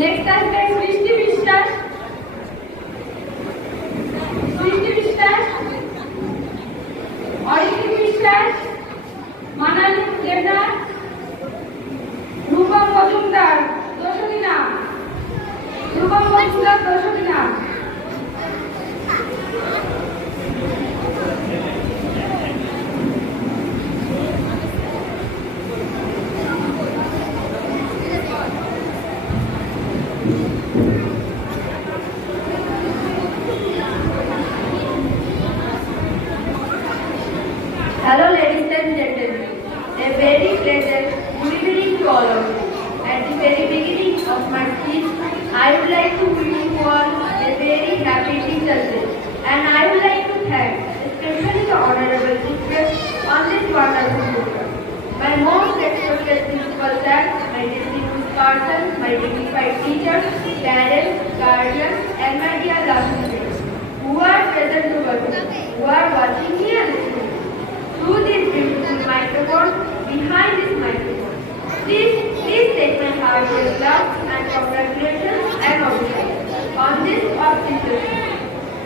Next আসবে সৃষ্টি বিশ্বাস। সৃষ্টি বিশ্বাস, অরিত্রি বিশ্বাস, মানালি দেবনাথ, রূপম মজুমদার, দোষী নাম। রূপম মজুমদার, দোষী নাম। Hello ladies and gentlemen, a very pleasant good evening to all of you. At the very beginning of my speech, I would like to wish you all a very happy Teachers' Day, and I would like to thank especially the honorable teachers on this wonderful program. My most respected principal sir, my distinguished persons, my dignified teachers, parents, guardians, and my dear lovely friends who are present over here, who are watching me and listening through this beautiful microphone, behind this microphone. Please take my heartiest love and congratulations and obedience on this auspicious day.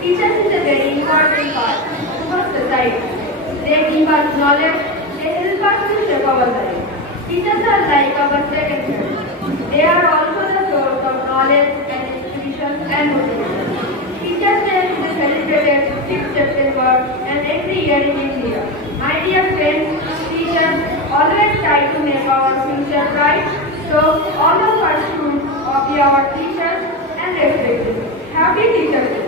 Teachers is a very important part of our society. They give us knowledge, they help us to shape our life. Teachers are like our second parents. They are also the source of knowledge and inspiration and motivation. Teachers' Day is celebrated 6th September and every year in India. My dear friends, teachers always try to make our future bright, so all of us should be our teachers and respect them. Happy Teachers' Day!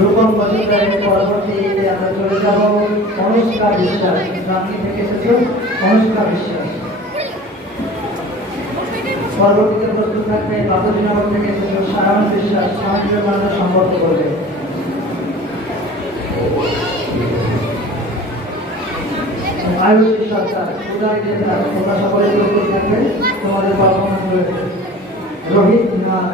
Rupam মজুমদারের পরবর্তীতে আমরা চলে যাব অনুষ্কা বিশ্বাস। গ্রামী থেকে এসেছে অনুষ্কা বিশ্বাস। পরবর্তীতে প্রস্তুত থাকবে বাবুজনগর থেকে এসেছে সায়ন বিশ্বাস। সমাজের মানুষ সম্পর্ক করবে। আয়ুষী সরকার উদাহরণ জেলা, তোমরা সকলে প্রস্তুত থাকবে তোমাদের পারফরমেন্স রয়েছে। রোহিত Nath.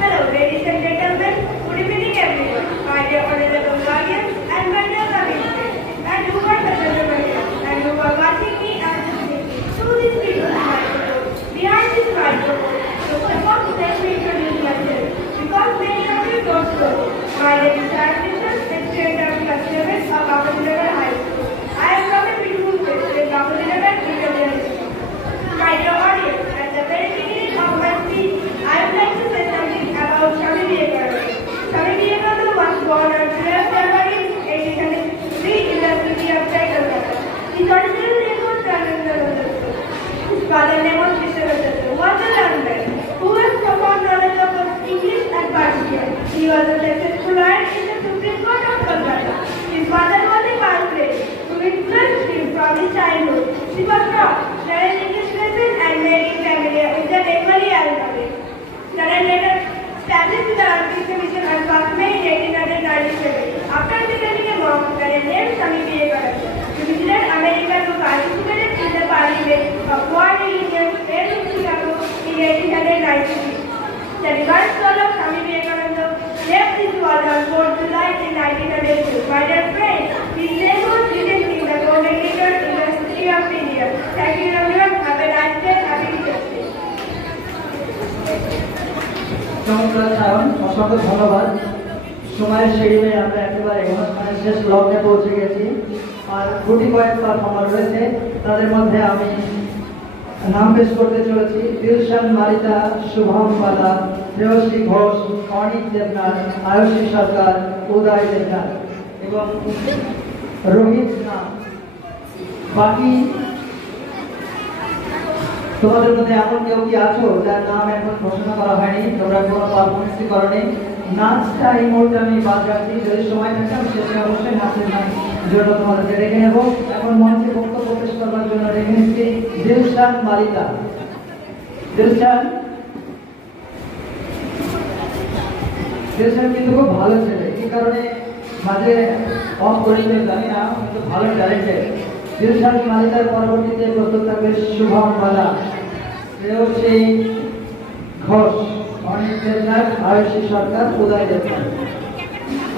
Hello, ladies and gentlemen. Good evening, everyone. My dear honorable guardians and my dear loving friends, and who are present over here, and who are watching me and listening through this beautiful microphone. Behind this microphone, so suppose let me introduce myself, because many of you don't know. My name is Sarah and student of class 7 of Bapuji High School. I am from a beautiful place in Bapuji Nagar. My dear audience, at the very beginning of my speech, I would like to say something about Swami Vivekananda. Swami Vivekananda was born on 12th He was a successful lawyer in the Supreme Court of Kolkata. His mother was a parliament who influenced him from his childhood. She was from Sharon English Crescent and married family with the Bengali alphabet. Sharon later established the Olympic Commission and was made in 1897. After becoming a monk, Sharon named Swami Vivekananda. He visited America to participate in the parliament of world religions held in Chicago in 1896. The reverse soul of Swami Vivekananda left this world on 4th July in 1902. My dear friends, his name was written in the golden letters in the history of India. Thank you everyone. Have a nice day. Happy Teachers Day. চমৎকার সায়ন, অসংখ্য ধন্যবাদ। সময়ের সিঁড়িতে আমরা একেবারে অনুষ্ঠানের শেষ লগ্নে পৌঁছে গেছি। আর গুটি কয়েক পারফর্মার রয়েছে, তাদের মধ্যে আমি নাম পেশ করতে চলেছি। দিলশান মালিতা, শুভম বালা, শ্রেয়সী ঘোষ, অনিক দেবনাথ, আয়ুষী সরকার, উদয় দেবনাথ এবং রোহিত নাথ। বাকি তোমাদের মধ্যে এমন কেউ কি আছো যার নাম এখন ঘোষণা করা হয়নি, তোমরা কোনো পারফরমেন্সই করোনি? নাচটা এই মুহূর্তে আমি বাদ রাখছি, যদি সময় থাকে আমি শেষে অবশ্যই নাচের জন্য তোমাদেরকে রেখে নেব। এখন মঞ্চে বক্তব্য পেশ করবার জন্য রেখে নিচ্ছি দিলশান মালিকা। দিলশান কিন্তু খুব ভালো ছেলে, এই কারণে মাঝে অফ করেছিল জানি না, কিন্তু ভালো ট্যালেন্টেড। দিলশান মালিকার পরবর্তীতে প্রস্তুত থাকবে শুভম বালা, শ্রেয়সী ঘোষ, অনিক দেবনাথ, আয়ুষী সরকার, উদয় দেবনাথ।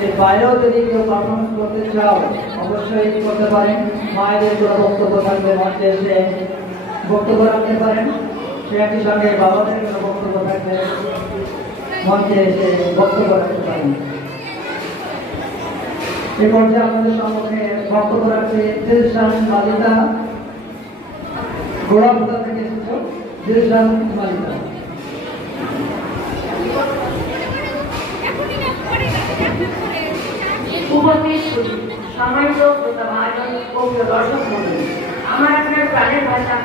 এর বাইরেও যদি কেউ পারফরমেন্স করতে চাও অবশ্যই করতে পারেন। মায়েদের কোনো বক্তব্য থাকবে মঞ্চে এসে বক্তব্য রাখতে পারেন, সে একই সঙ্গে বাবাদের কোনো বক্তব্য থাকবে মঞ্চে এসে বক্তব্য রাখতে পারেন। এই পর্যায়ে আপনাদের সম্মুখে বক্তব্য রাখছে দিলশান মালিকা, গোড়াপোতা থেকে এসেছ দিলশান মালিকা। উপস্থিত সম্মানিত শ্রোতাভাজন ও প্রিয় দর্শক মণ্ডলী, আমার আপনার প্রাণের ভাষা,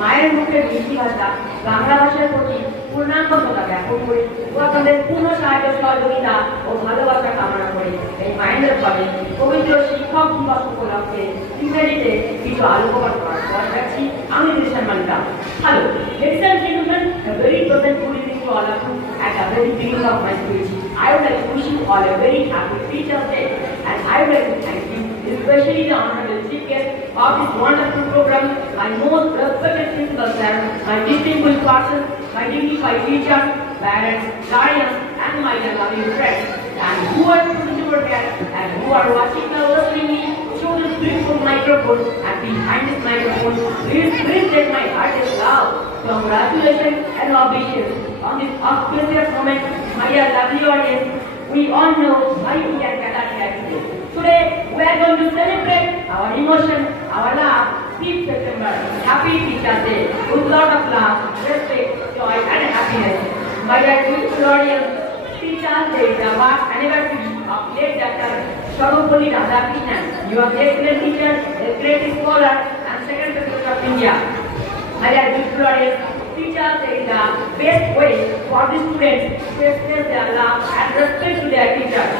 মায়ের মুখের মিষ্টি ভাষা বাংলা ভাষার প্রতি পূর্ণাঙ্গ শ্রদ্ধা জ্ঞাপন করে ও আপনাদের পূর্ণ সাহায্য সহযোগিতা ও ভালোবাসা কামনা করে এই মাইন্ডের পরে পবিত্র শিক্ষক দিবস উপলক্ষে ইংরেজিতে কিছু আলোকপাত করার পর যাচ্ছি আমি Dilshan Malika. Hello, ladies and gentlemen, a very pleasant good evening to all of you at the very beginning of my speech. I would like to wish you all a very happy Teachers' Day, and I would like to thank you, especially the honorable chief guest of this wonderful program, my most respected principal sir, my distinguished persons, my dignified teachers, parents, guardians, and my dear loving friends, and who are present here and who are watching now listening me through this beautiful microphone and behind this microphone. Please take my heartiest love, congratulations, and obeisance on this auspicious moment, my dear lovely audience. We all know why we are gathered here today. Today, we are going to celebrate our emotion, our love, 5th September. Happy Teachers' Day with lot of love, respect, joy, and happiness. My dear beautiful audience, Teachers' Day is the marked anniversary of late Dr. Sarvapalli Radhakrishnan. You are the excellent teacher, a great scholar, and second president of India. My dear beautiful audience, Teachers' Day is the best way for the students to express their love and respect to their teachers.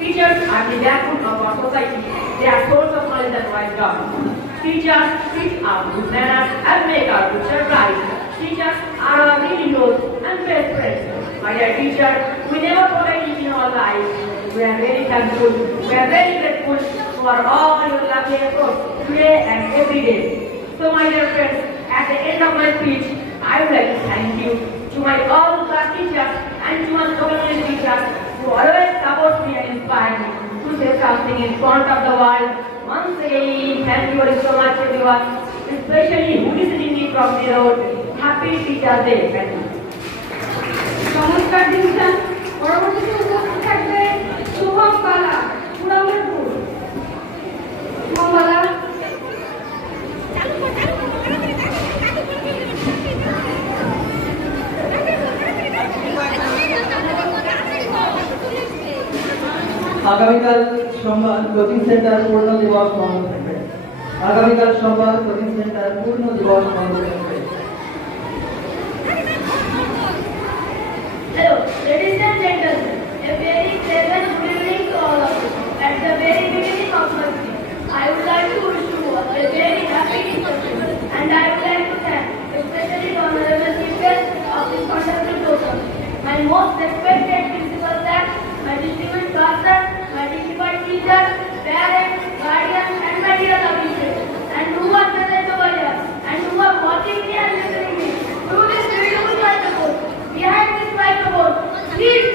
Teachers are the backbone of our society. They are source of knowledge and wisdom. Teachers teach our good manners and make our future bright. Teachers are our really close and best friends. My dear teacher, we never forget you in our lives. We are very thankful. We are very grateful for all your lovely efforts today and every day. So my dear friends, at the end of my speech, I would like to thank you to my all class teachers and to my community teachers who always support me and inspire me to say something in front of the world. Once again, thank you very so much everyone, especially who is listening me from the road. Happy Teachers' Day. Thank you. নমস্কার দিলশান। পরবর্তীতে উপস্থিত থাকবে শুভম বালা, পুরামপুর। শুভম বালা। আগামীকাল সোমবার coaching centre পূর্ণ দিবস বন্ধ থাকবে। আগামীকাল সোমবার কোচিং সেন্টার পূর্ণ দিবস বন্ধ থাকবে। Hello, ladies and gentlemen. my most respected principal sir, my distinguished master, my dignified teachers, parents, guardians, and my dear officers, and who are present over here, and who are watching me and listening me through this beautiful microphone, behind this microphone. Please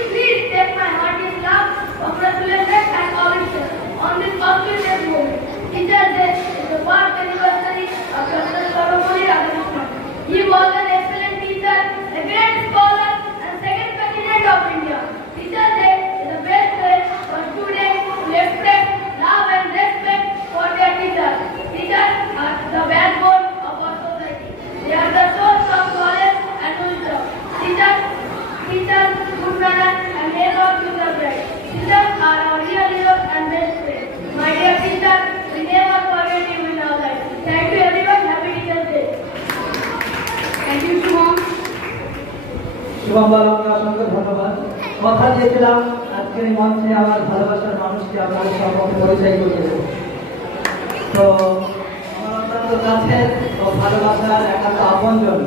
take my heartiest love, congratulations and commission on this auspicious moment. Teachers' Day is the first anniversary of Dr. Sarvapalli Radhakrishnan. He was an excellent teacher, a great scholar, and second president of India. Teachers' Day is the best way for students to express love and respect for their teachers. Teachers are the backbone of our society. They are the source of knowledge and wisdom. Teachers, good manners, and make our future bright. Teachers are our real heroes and best friends. My dear teachers, we never forget you in our life. Thank you everyone. Happy Teachers' Day. Thank you, Shubham. Shubham বালককে অসংখ্য ধন্যবাদ। কথা দিয়েছিলাম আজকের এই মঞ্চে আমার ভালোবাসার মানুষকে আপনাদের সম্পর্কে পরিচয় করে দেব। তো আমার অত্যন্ত কাছের ও ভালোবাসার একান্ত আপনজন,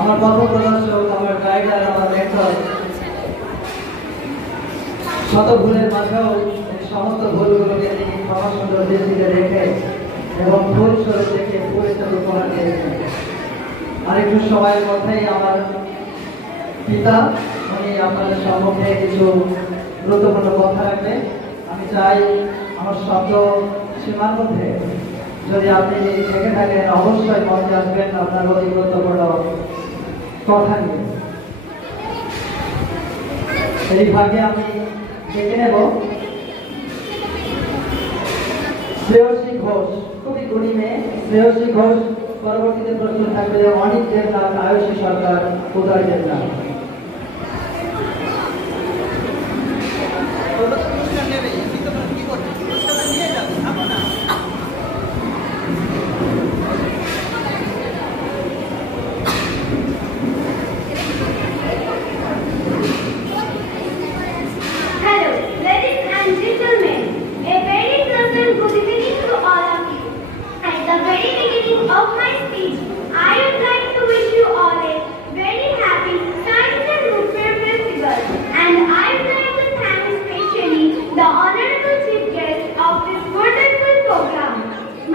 আমার পথ প্রদর্শক, আমার গাইডার, আমার মেন্টর, শত ভুলের মাঝেও এই সমস্ত ভুলগুলোকে তিনি ক্ষমা সুন্দর দৃষ্টিতে রেখে এবং ভুল স্বরূপ থেকে পরিচয় উপহার দিয়েছেন। আরেকটু সময়ের মধ্যেই আমার পিতা উনি আপনাদের সম্মুখে কিছু গুরুত্বপূর্ণ কথা রাখবেন। আমি চাই আমার শব্দ সীমার মধ্যে যদি আপনি থেকে থাকেন অবশ্যই মঞ্চে আসবেন আপনার অতি গুরুত্বপূর্ণ কথা নিয়ে। এই ভাগে আমি ডেকে নেব শ্রেয়সী ঘোষ, খুবই গুণী মেয়ে শ্রেয়সী ঘোষ। পরবর্তীতে প্রশ্ন থাকবে অনিক দেবনাথ, আয়ুষী সরকার, উদয় Debnath. Hello, ladies and gentlemen. A very pleasant good evening to all of you. At the very beginning of my speech, I would like to wish you all a very happy Science and Woodfair Festival, and I would like to thank especially the honorable chief guest of this wonderful program,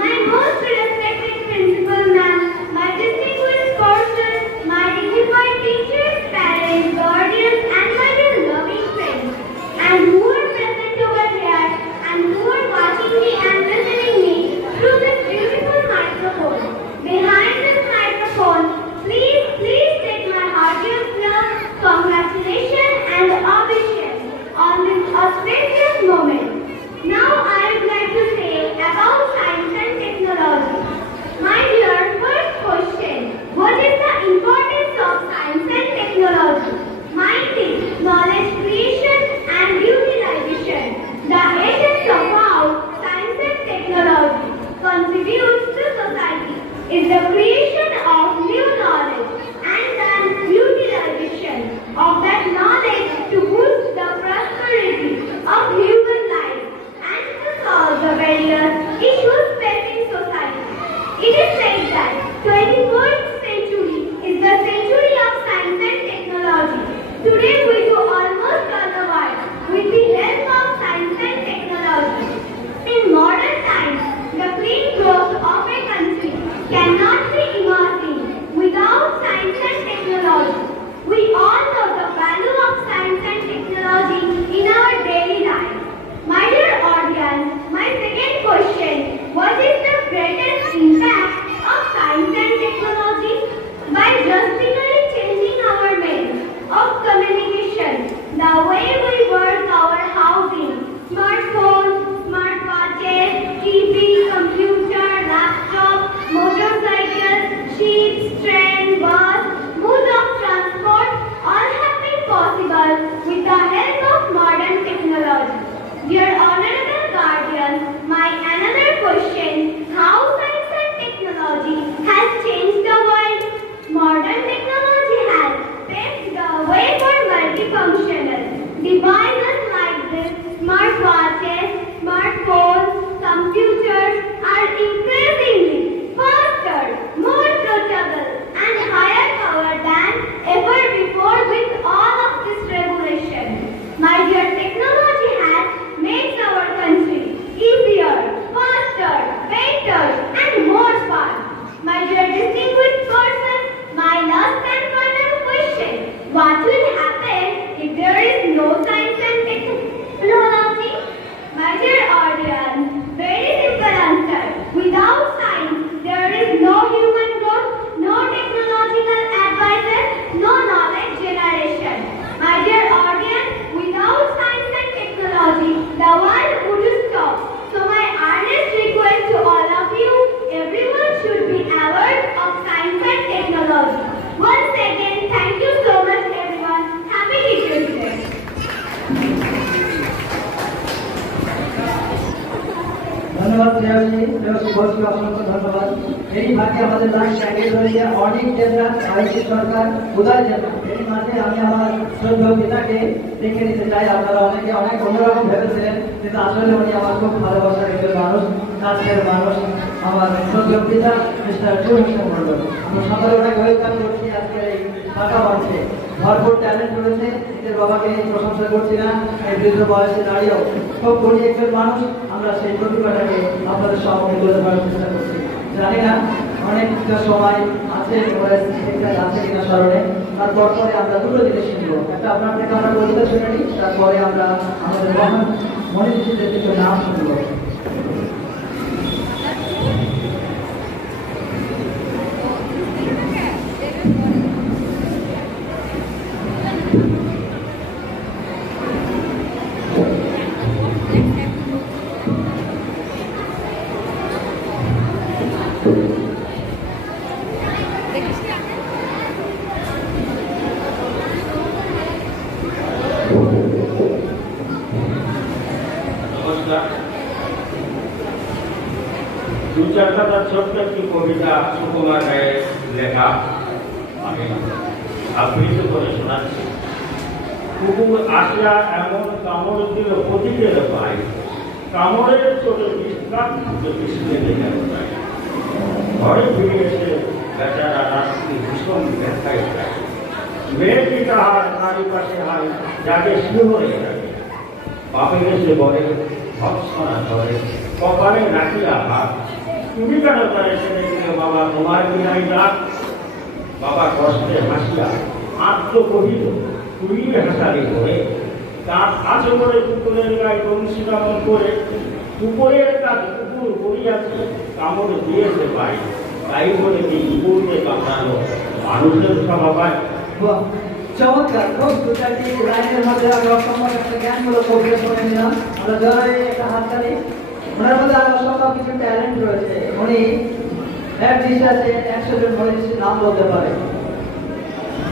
my most respected principal ma'am, my distinguished person, my dignified teachers, parents, guardians, and my dear loving friends, and who are present over here, and who are watching me and listening me through this beautiful microphone. Behind this microphone, please take my heartiest love, congratulations, and obeisances on this auspicious moment. Now I would like to say about science and technology. My dear, first question: what is the importance of science and technology? Mine is knowledge creation and utilization. The essence of how science and technology contributes to society is the creation of new knowledge and then utilization of that knowledge to boost the prosperity of human life and to solve the various issues facing society. It is said that 21st century is the century of science and technology. Today we do almost all the work with the help of science and technology. In modern times, the clean growth of a country cannot be imagined without science and technology. We all know the value of science and technology in our daily life. My dear audience, my second question: what is the greatest impact of science and technology? By drastically changing our means of communication, the way we work our housing, smartphones, smartwatches, TV, computer, laptop, motorcycles, ships, train, bus, mode of transport, all have been possible with the help of modern technology. Dear honorable guardians, my another question: how science and technology has changed the world? Modern technology has paved the way for multifunctional devices like this. Smartwatches, smartphones, computers are increasingly faster, more portable, and higher power than ever ধন্যবাদ শ্রেয়সী বলছি, অসংখ্য ধন্যবাদ। এই ভাগে আমাদের last package রয়েছে audit general আইসি সরকার উদয় জেনারেল। এই মাঝে আমি আমার শ্রদ্ধেয় পিতাকে দেখে নিতে চাই। আপনারা অনেকে অনেক অন্যরকম ভেবেছিলেন, কিন্তু আসলে উনি আমার খুব ভালোবাসার একজন মানুষ, কাছের মানুষ, আমার শ্রদ্ধেয় পিতা মিস্টার জুল হোসেন মন্ডল। আমরা সকালে ওনাকে ওয়েলকাম করছি আজকের এই ফাঁকা মঞ্চে। ভরপুর ট্যালেন্ট রয়েছে, নিজের বাবাকে প্রশংসা করছি না, এই বৃদ্ধ বয়সে দাঁড়িয়েও খুব গরিব একজন মানুষ। আমরা সেই প্রতিভাটাকে আপনাদের সম্মুখে তুলে ধরার চেষ্টা করছি। জানি না অনেকটা সময় আছে আছে কিনা স্মরণে, তারপর পরে আমরা দুটো জিনিস শুনব। একটা আপনার থেকে আমরা কবিতা শুনে নিই, তারপরে আমরা আমাদের মহান মনীষীদের কিছু নাম শুনব। দু চারটা ছোট্ট একটি কবিতা সুকুমার রায়ের লেখা আমি আবৃত্তি করে শোনাচ্ছি। কুকুর আসিয়া এমন কামড় দিল পথিকের পায়, কামড়ের চোটে বিশ্রাম পিছনে লেগে যায়। ঘরে ফিরে এসে বেচারা রাত্রি ভীষণ ব্যথায় যায়। মেয়েটি তাহার নারী পাশে হয়, যাকে শিহরে রাখে। বাপের এসে বলে ভৎসনা করে, কপালে রাখিয়া হাত, তুমি কেন তার এসে দেখলে বাবা, তোমার কি নাই ডাক? বাবা কষ্টে হাসিয়া আত্ম কহিল, তুই হাসালি করে। তার কাছে করে কুকুরের গায়ে বংশীকামন করে, কুকুরের কাজ কুকুর করিয়াছে, কামড় দিয়েছে পাই। তাই বলে কি কুকুরকে কামড়ানো মানুষের স্বভাবায়? চমৎকার, খুব দু চারটি লাইনের মধ্যে আমরা অসম্ভব একটা জ্ঞানমূলক কবিতা শুনে নিলাম। আমরা জয় একটা হাততালি। ওনার মধ্যে আরো অসম্ভব কিছু ট্যালেন্ট রয়েছে। উনি এক বিশ্বাসে 100 জন মনীষীর নাম বলতে পারে।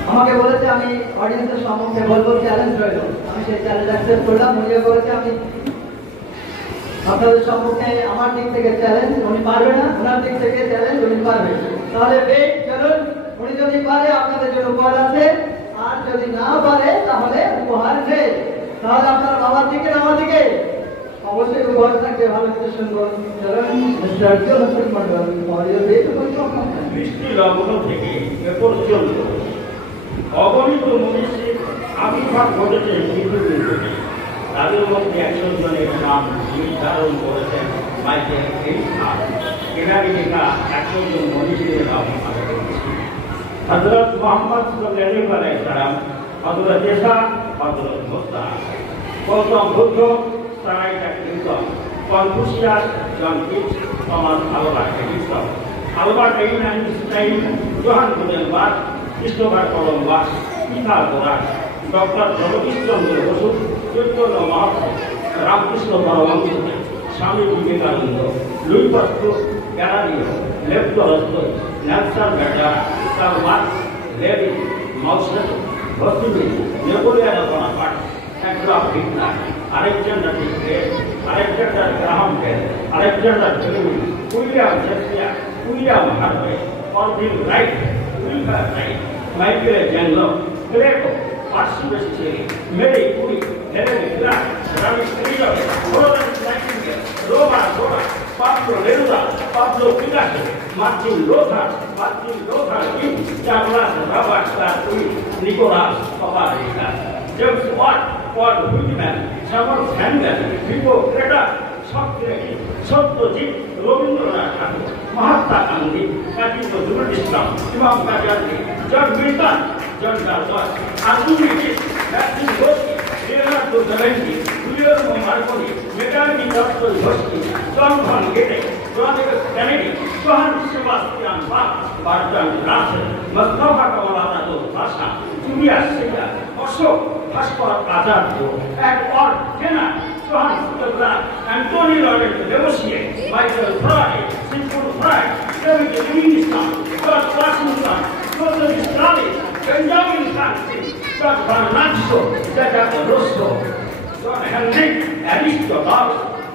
আমাকে বলেছে আমি অডিয়েন্সের সম্মুখে বলবো, চ্যালেঞ্জ রইল। আমি সেই চ্যালেঞ্জ অ্যাকসেপ্ট করলাম। উনিও করেছে, আমি আপনাদের সম্মুখে আমার দিক থেকে চ্যালেঞ্জ, উনি পারবে না, ওনার দিক থেকে চ্যালেঞ্জ, উনি পারবে। তাহলে বেশ চলুন, উনি যদি পারে আপনাদের জন্য উপহার আছে, আর যদি না পারে তাহলে উপহার নেই। তাহলে আপনার বাবার দিকে আমার দিকে অবশ্যই উপহার থাকবে, ভালো কিছু শুনবো। চলুন মিস্টার জুল হোসেন মন্ডল, বৃষ্টি লগ্ন থেকে এ পর্যন্ত অগণিত মনীষীর আবির্ভাব ঘটেছে পৃথিবীর বুকে। তাদের মধ্যে 100 জনের নাম নির্ধারণ করেছেন মাইকেল এলিসার। এনারই লেখা 100 জন মনীষীর নাম আমি বলছি। হযরত মুহাম্মদ সাল্লাল্লাহু আলাইহি সাল্লাম, হযরত ঈসা, হযরত মুসা, গৌতম বুদ্ধ, সারাইটা Newton, Confucius, John Keats, Thomas Alva Edison, Albert Einstein, Johann Gutenberg, Christopher Columbus, Pythagoras, doctor Jagadish Chandra Basu, Chaitanya Mahaprabhu, Ramakrishna Paramhansa, Swami Vivekananda, Louis Pasteur, Galileo, Lev Tolstoy, Nelson Mandela, Karl Marx, Lenin, Mao Tse Tung, Ho Chi Minh, Napoleon Bonaparte, Adolf Hitler, Alexander the Great, Alexander Graham Bell, Alexander Fleming, William Shakespeare, William Harvey, Orville Wright, Wilbur Wright, Michelangelo, Plato, Percy বেসিলি, Mary Curie, Helen Clark, রানি ক্রিডল, Florence Nightingale, রোমা জোড়া, Pablo Neruda, Pablo Picasso, Martin Luther, King, Charles Robert Clark Will, Nicolaus Copernicus, James Watt, Paul Whitman, Charles Handel, Hippocrates, Socrates, Satyajit, Rabindranath Thakur, Mahatma Gandhi, Kazi Nazrul Islam, ইমাম Ghazali, John Milton, John Dalton, Archimedes, Matthew গোস্কি, Leonardo da Vinci, Guglielmo Marconi, মেকানি Dostoevsky, John von Goethe, John F Kennedy, Johann Sebastian Bach, Bertrand Russell, Mustafa Kemal আজাদ পাশা, Julius Caesar, Ashok, Bhaskar Acharya, Edward Jenner, Johann সুতগ্রাফ, Antoine Laurent লেবোসিয়ে, Michael Fry, সিম্পল ফ্রাই, David Livingstone, George Washington, Joseph Stalin, Benjamin Franklin, George Bernardo, Jacques Rousseau, John Henrik, Aristotle,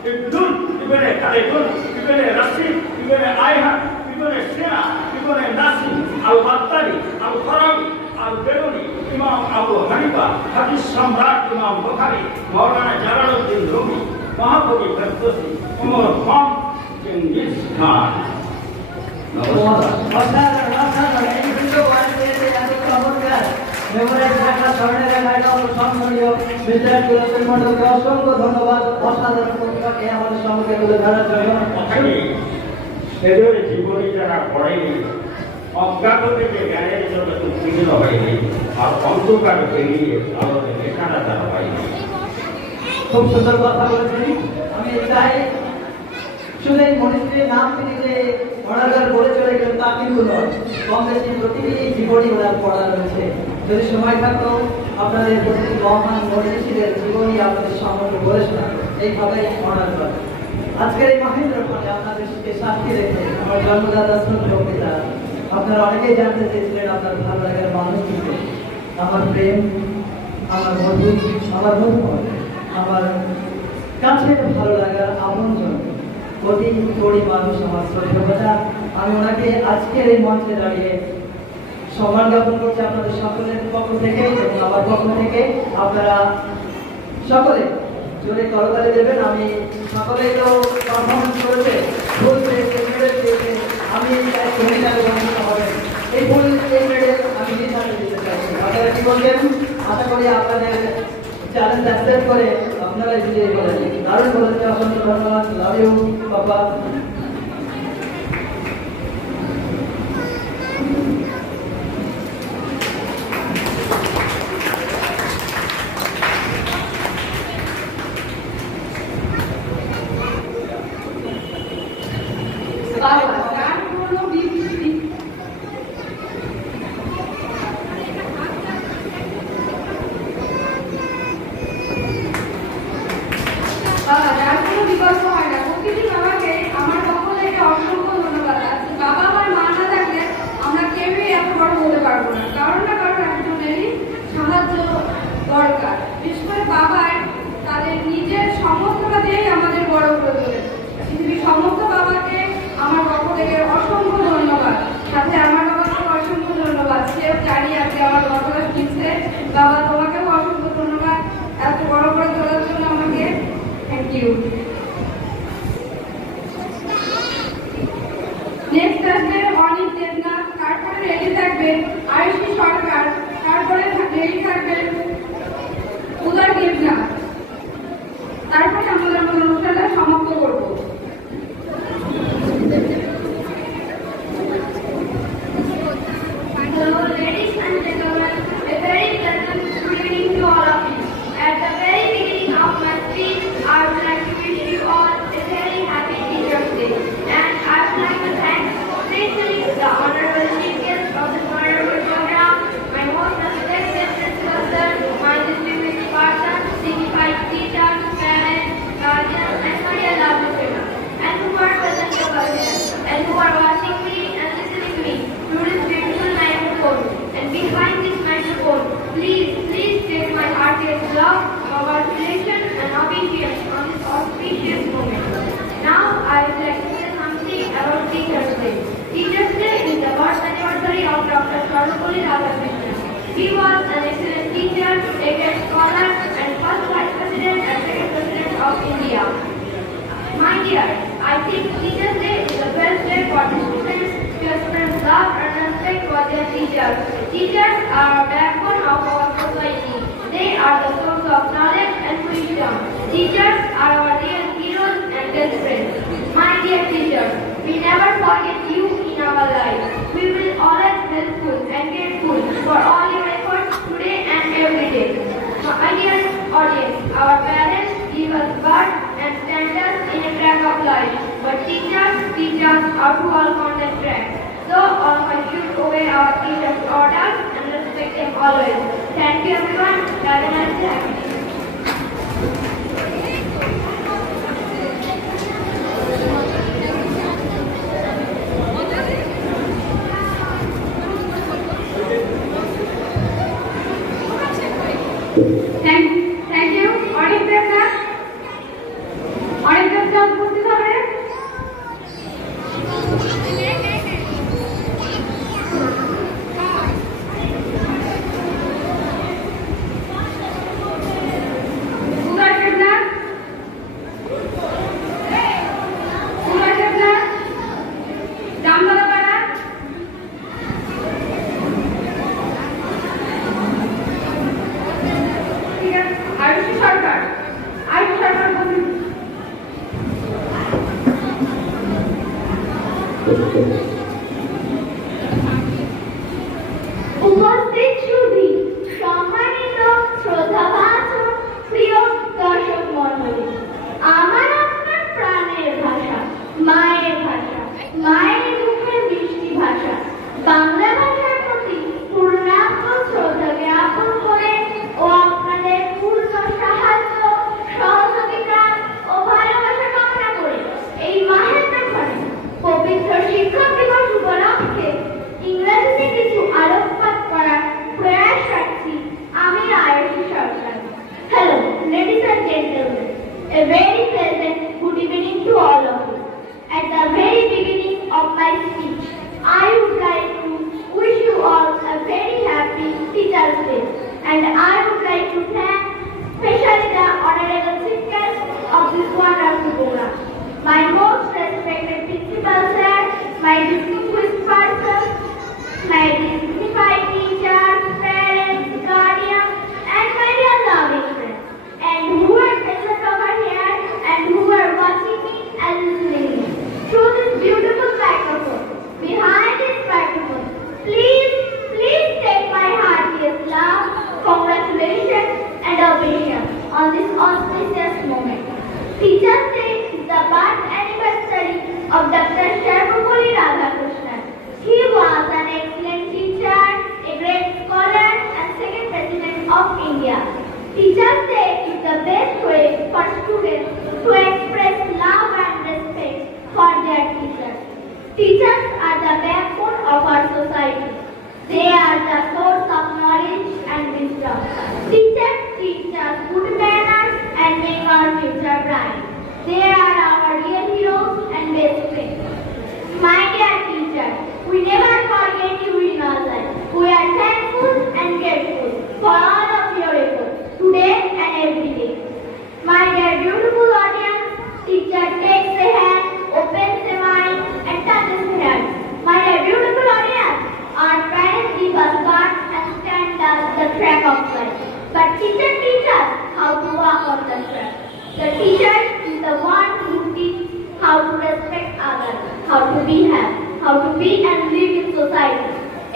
ইবনুল Ibn Khaldun, Ibn Rashid, Ibn আয়হান, Ibn Sina, Ibn নাসিম, Al Battari, Al Farabi, Al Biruni, ইমাম Abu Hanifa, হাদিস সম্রাট ইমাম বুখারী, মাওলানা জালালউদ্দিন রুমি, মহাকবি ফেরদৌসী, ওমর খান, চেঙ্গিজ খান। অসংখ্য ধন্যবাদ অসাধারণ প্রতিভাকে আমাদের সম্মুখে তুলে ধরার জন্য। এদের জীবনী যারা পড়েনি, অজ্ঞাত থেকে জ্ঞানের জন্য উদ্বিগ্ন হয়নি, আর অন্ধকার পেরিয়ে আলোতে লেখাটা তারা হয়নি। খুব সুন্দর কথা বলেছেন। আমি চাই শুধু এই মনীষীর নাম তিনি যে অনাগার বলে চলে গেলেন তা কিন্তু নয়, কম বেশি প্রতিটি জীবনী ওনার পড়া রয়েছে। যদি সময় থাকতো আপনাদের প্রতিটি মহান মনীষীদের জীবনী আপনাদের সম্পর্কে বলে শোনান, এইভাবেই অনার করে। আজকের এই মহেন্দ্র ফলে আপনাদেরকে সাক্ষী রেখে আমার জন্মদাতা শ্রদ্ধা আপনারা অনেকেই জানতে চেয়েছিলেন আপনার ভালো লাগার মানুষটিকে। আমার প্রেম, আমার বন্ধু, আমার বন্ধু, আমার কাছে ভালো লাগার আপনজন অতি গরিব মানুষ আমার শ্রদ্ধা, আমি ওনাকে আজকের এই মঞ্চে দাঁড়িয়ে সম্মান জ্ঞাপন করছি আপনাদের সকলের পক্ষ থেকে এবং আমার পক্ষ থেকে। আপনারা সকলে জোরে করতালি দেবেন। আমি সকলেই তো পারফরমেন্স করেছে, ভুল পেয়েছে, মেডেল পেয়েছে, আমি ভূমিকাকে বঞ্চিত হবেন এই ভুল এই মেডেল আমি নির্ধারণ দিতে চাইছি। আপনারা কি বলবেন? আশা করি আপনাদের চ্যালেঞ্জ অ্যাকসেপ্ট করে আপনারা বিজয়ী করেন। দারুণ বলেছে, অসংখ্য ধন্যবাদ। লাভ ইউ বাবা। গান হলো বৃষ্টি। বাবা যার কোনো বিকল্প হয় না, প্রতিটি বাবাকে আমার পক্ষ থেকে অসংখ্য ধন্যবাদ। বাবা আমার মা না থাকলে আমরা কেউই এত বড় হতে পারবো না। কারণ না কারণ একজনেরই সাহায্য দরকার। বিশেষ করে বাবার তাদের নিজের সমস্তটা দিয়েই আমাদের বড় করে তোলে। পৃথিবীর সমস্ত বাবাকে আমার পক্ষ থেকে অসংখ্য ধন্যবাদ। সাথে আমার বাবাকে অসংখ্য ধন্যবাদ, সেও জানি আজকে আমার গল্পটা শুনছে। বাবা তোমাকেও অসংখ্য ধন্যবাদ এত বড় করে তোলার জন্য আমাকে। Thank you. নেক্সট আসবে অনিক দেবনাথ, তারপরে রেডি থাকবে আয়ুষী সরকার, তারপরে রেডি থাকবে উদয় দেবনাথ, তারপরে আমাদের অনুষ্ঠানটা সমাপ্ত করবো। Hello, ladies and gentlemen. A very pleasant good evening to all of you. At the very beginning of my speech, I would like to wish you all a very happy Teachers' Day. And I would like to thank especially the honorable chief guest of this wonderful program, my most respected principal sir, my distinguished partner, dignified teachers, parents, guardians, and my dear lovely students, and who are present over here, and who are watching me and listening to me through this beautiful microphone. And behind this microphone, please take my heartiest love, congratulations, and obedience on this auspicious moment. Now, I would like to say something about Teachers' Day. Teachers' Day is the birth anniversary of Dr. Sarvapalli Radhakrishnan. He was an excellent teacher, a great scholar, and first Vice President and Second President of India. My dear, I think Teachers' Day is the best day for the students to express love and respect for their teachers. Teachers are a backbone of our society. They are the source of knowledge and wisdom. Teachers are our real heroes and best friends. My dear teachers, we never forget you in our lives. We will always helpful and grateful for all your efforts today and every day. My dear audience, our parents give us birth and stand us in a track of life, but teachers teach us how to walk on that track. So all of us should obey our teachers' orders and respect them always. Thank you everyone. Have a nice day. Thank you. অনেক দেবনাথ উপস্থিত হবে। উপস্থিত সুধী, সম্মানিত শ্রদ্ধাভাজন প্রিয় দর্শক মণ্ডলী, আমার আপনার প্রাণের ভাষা, মায়ের ভাষা, মায়ের মুখের মিষ্টি ভাষা, বাংলা ভাষার প্রতি পূর্ণাঙ্গ শ্রদ্ধা জ্ঞাপন করে ও আপনাদের পূর্ণ সাহায্য, সহযোগিতা ও ভালোবাসা কামনা করে এই মাহেন্দ্রক্ষণে পবিত্র শিক্ষক দিবস উপলক্ষে ইংরেজিতে কিছু আলোকপাত করার প্রয়াস রাখছি আমি আয়ুষী সরকার। Hello, ladies and gentlemen, a very pleasant good evening to all of you. At the very beginning of my speech, I would like to wish you all a very happy Teachers' Day, and I would like to thank especially the honorable chief guest of this wonderful program, my most respected principal sir, my distinguished persons, my dignified teachers, parents, guardians, and my dear loving friends, and who are present over here and who are watching me and listening me through this beautiful microphone. Behind this microphone, please take my heartiest love, congratulations, and ovation on this auspicious moment. Teachers' Day is the birth anniversary of Dr. Sarvepalli Radhakrishnan. He was an excellent teacher, a great scholar, and second president of India. Teachers' Day is the best way for students to express love and respect for their teachers. Teachers are the backbone of our society. They are the source of knowledge and wisdom. Teachers teach us good manners and make our future bright. They are our real heroes and best friends. My dear teachers, we never forget you in our life. We are thankful and grateful for all of your efforts today and every day. My dear beautiful audience, teacher takes a hand, opens a mind, and touches a heart. My dear beautiful audience, our parents give us God and stand us the track of life. But teacher teaches us how to walk on the track. The teacher is the one who teaches how to respect others, how to be happy, how to be and live in society.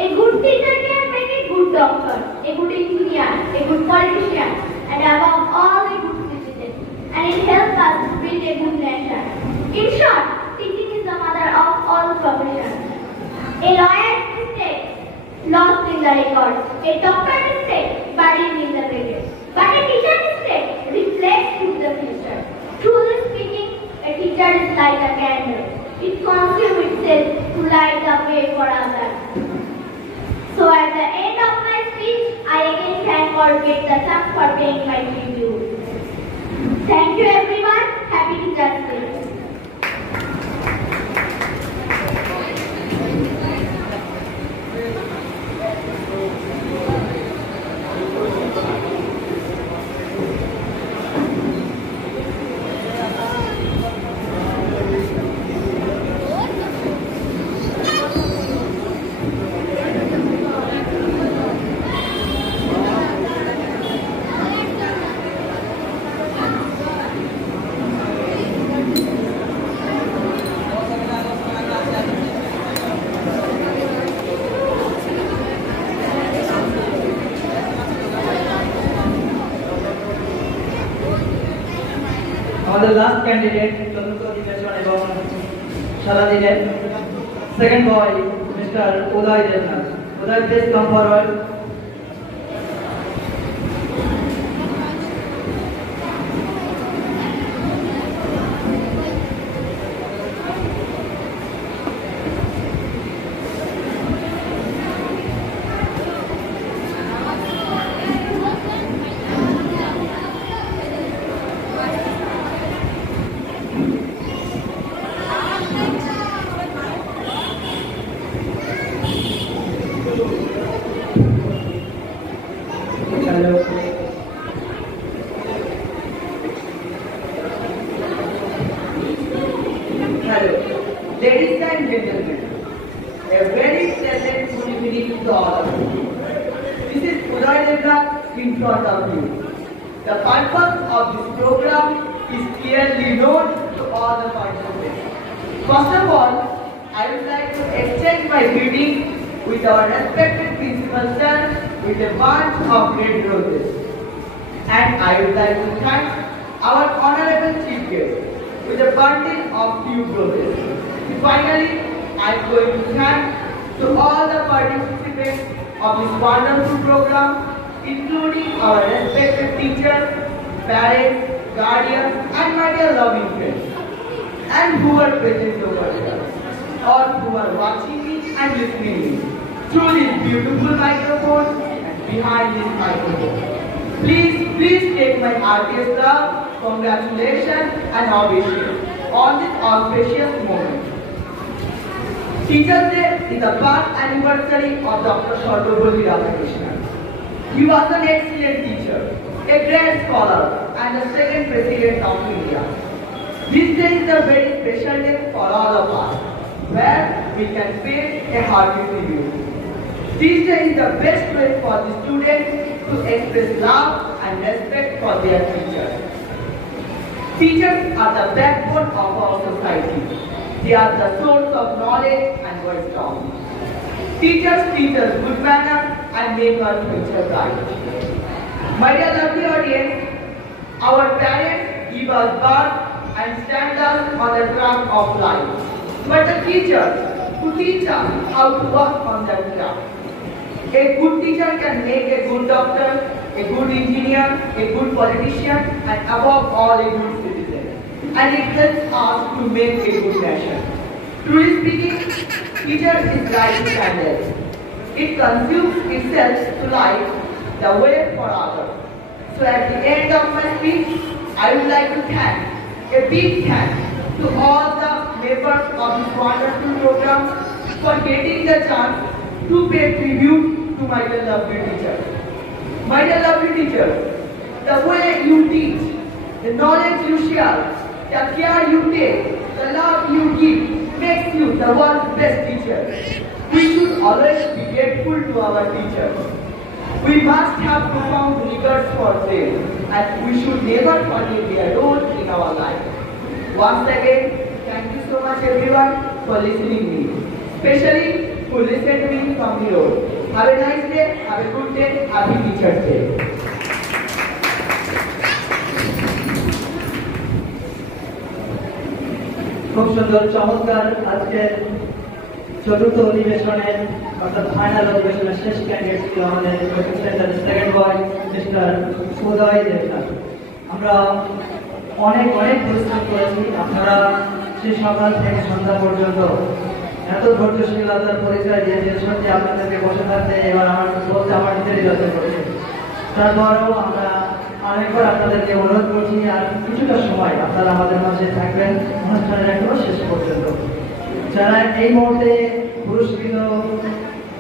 A good teacher can make a good doctor, a good engineer, a good politician, and above all a good citizen. And it helps us to build a good nation. In short, teaching is the mother of all professions. A lawyer's mistake, lost in the records. A doctor's mistake, buried in the records. But a teacher's mistake reflects to the future. Truly speaking, a teacher is like a candle. It consumes itself to light the way for others. So at the end of my speech, I again thank Orbit the Sun for paying my tribute. Thank you everyone. Happy Teachers' Day. আমাদের last candidate চতুর্থ অধিবেশন এবং সারাদিনের second boy mister Uday Debnath. Uday, please come forward. Ladies and gentlemen, a very pleasant good evening to all of you. This is Uday Devnath in front of you. The purpose of this program is clearly known to all the participants. First of all, I would like to extend my greeting with our respected principal sir with a bunch of red roses. And I would like to thank our honorable chief guest with a bundle of tube roses. Finally, I am going to thank to all the participants of this wonderful program, including our respected teachers, parents, guardians, and my dear loving friends, and who are present over here, or who are watching me and listening me through this beautiful microphone and behind this microphone. Please take my heartiest love, congratulations, and ovation on this auspicious moment. Teachers' Day is the birth anniversary of Dr. Sarvapalli Radhakrishnan. He was an excellent teacher, a great scholar, and the second president of India. This day is a very special day for all of us, where we can pay a hearty tribute. This day is the best way for the students to express love and respect for their teachers. Teachers are the backbone of our society. They are the source of knowledge and wisdom. Teachers teach us good manners and make our future bright. My dear lovely audience, our parents give us birth and stand us on the track of life. But the teachers who teach us how to work on that track. A good teacher can make a good doctor, a good engineer, a good politician, and above all a good citizen. And it helps us to make a good nation. Truly speaking, teacher is like a candle. It consumes itself to light the way for others. So at the end of my speech, I would like to thank a big thanks to all the members of this wonderful program for getting the chance to pay tribute to my dear lovely teacher. My dear lovely teacher, the way you teach, the knowledge you share, the care you take, the love you give makes you the world's best teacher. We should always be grateful to our teachers. We must have profound regards for them, and we should never forget their role in our life. Once again, thank you so much everyone for listening to me, especially who listen to me from the road. Have a nice day, have a good day, happy Teachers' Day. খুব সুন্দর চমৎকার আজকের চতুর্থ অধিবেশনের অর্থাৎ ফাইনাল অধিবেশনের শেষ ক্যান্ডিডেট ছিল আমাদের সেকেন্ড বয় মিস্টার উদয় দেবনাথ। আমরা অনেক পরিশ্রম করেছি। আপনারা সেই সকাল থেকে সন্ধ্যা পর্যন্ত এত ধৈর্যশীলতার পরিচয় দিয়েছেন, সত্যি আপনাদেরকে বসে থাকতে এবার আমার বলতে আমার নিজেরই লজ্জা করছে। তারপরেও আমরা অনেকবার আপনাদেরকে অনুরোধ করছি আর কিছুটা সময় আপনারা আমাদের মাঝে থাকবেন অনুষ্ঠানের এখনো শেষ পর্যন্ত। যারা এই মুহূর্তে পুরস্কৃত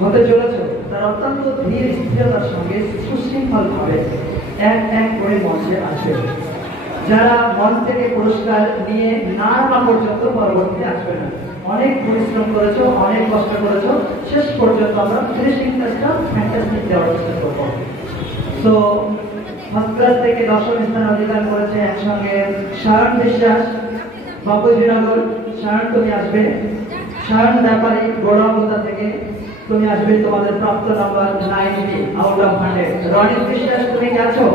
হতে চলেছ তারা অত্যন্ত ধীর স্থিরতার সঙ্গে সুশৃঙ্খলভাবে এক করে মঞ্চে আসবে। যারা মঞ্চ থেকে পুরস্কার নিয়ে না পর্যন্ত পরবর্তীতে আসবে না। অনেক পরিশ্রম করেছো, অনেক কষ্ট করেছো, শেষ পর্যন্ত আমরা ফিনিশিং টাচটা ফ্যান্টাস্টিক দেওয়ার চেষ্টা করবো। তো ফার্স্ট ক্লাস থেকে দশম স্থান অধিকার করেছে একসঙ্গে সায়ন বিশ্বাস, বাপুজিনগর। সায়ন তুমি আসবে। সায়ন ব্যাপারী গৌরবতা থেকে তুমি আসবে, তোমাদের প্রাপ্ত নাম্বার 90 আউট অফ 100। রনিত বিশ্বাস তুমি কি আছো?